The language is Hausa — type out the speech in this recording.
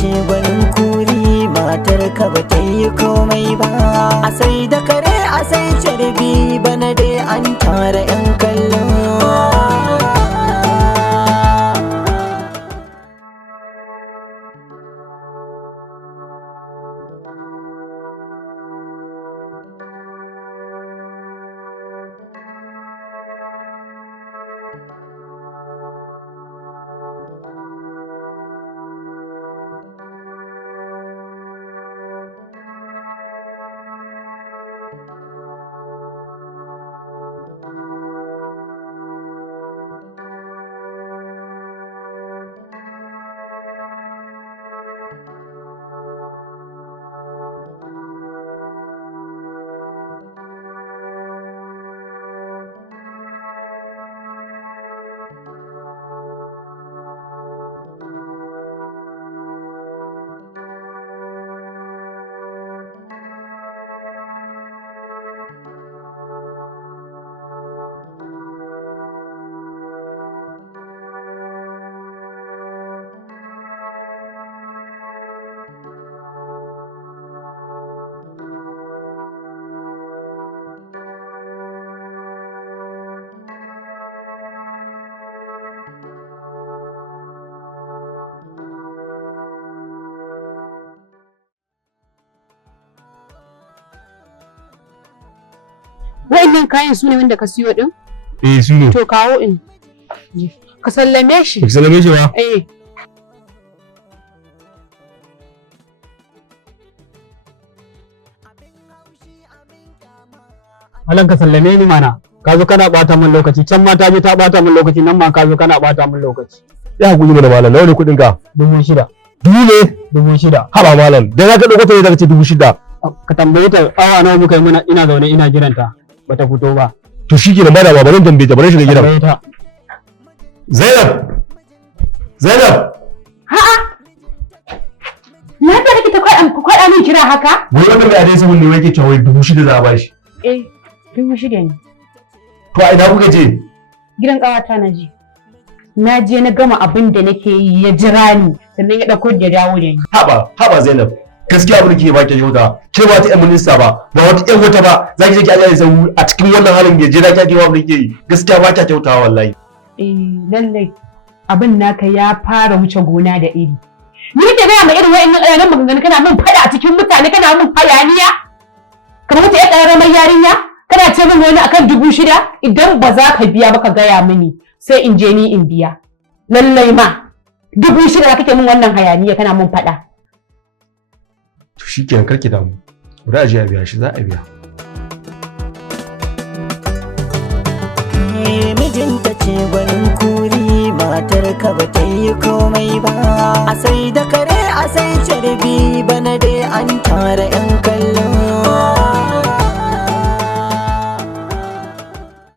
ce gwanin kuri, matar ka ba ta yi komai ba. A sai da kare a sai carbi, bana dai an tara 'yan kallo. Wa'annan kayan su ne wanda ka siyo din? Eh su ne. To kawo in. Ka sallame shi. Ka sallame shi ba? Eh. Malam ka sallame ni mana. Ka zo kana bata min lokaci. Can ma ta je ta bata min lokaci, nan ma ka zo kana bata min lokaci. Ya hakuri mana malam, nawa ne kuɗin ka? 6,000. Dubu ne? 6,000. Haba malam, dan ka dauko ta ne zaka ce 6,000. Ka tambaye ta awa nawa muka yi muna ina zaune ina jiranta. Bata fito ba. To shikenan ba da ba zan tambaye ta, bari shiga gidan. Tambaye ta. Zainab. Zainab. Ha'a. Na da kake ta kwaɗa min kira haka? Wai wanda mai adai sabon ne wai yake cewa wai 6,000 za a bashi. 6,000 ne. To a ina kuka je? Gidan ƙawata na je. Na je na gama abin da nake yi ya jira ni sannan ya ɗauko da dawo da ni. Haba Zainab. Gaskiya abin da kike ba ki kyauta. Ke ba ta ƴan minista ba wata ƴan wata ba. Za ki je ki ajiye sau a cikin wannan halin ya jira ki abin da kike yi. Gaskiya ba ki kyautawa wallahi. Lallai abin naka ya fara wuce gona da iri. Ni kake gaya ma irin wa'annan ƙananan maganganu kana min fada a cikin mutane kana min hayaniya? Kamar wata ƴar ƙaramar yarinya? Kana ce min wani akan 6,000 idan ba za ka biya ba ka gaya mini sai in je ni in biya. Lallai ma 6,000 da kake min wannan hayaniya kana min fada. To shikenan karki damu. Bari a je a biya shi, za a biya. Mijinta ce gwanin kuri, matar ka ba ta yi komai ba. A sai da kare a sai carbi, bana dai an tara 'yan kallo.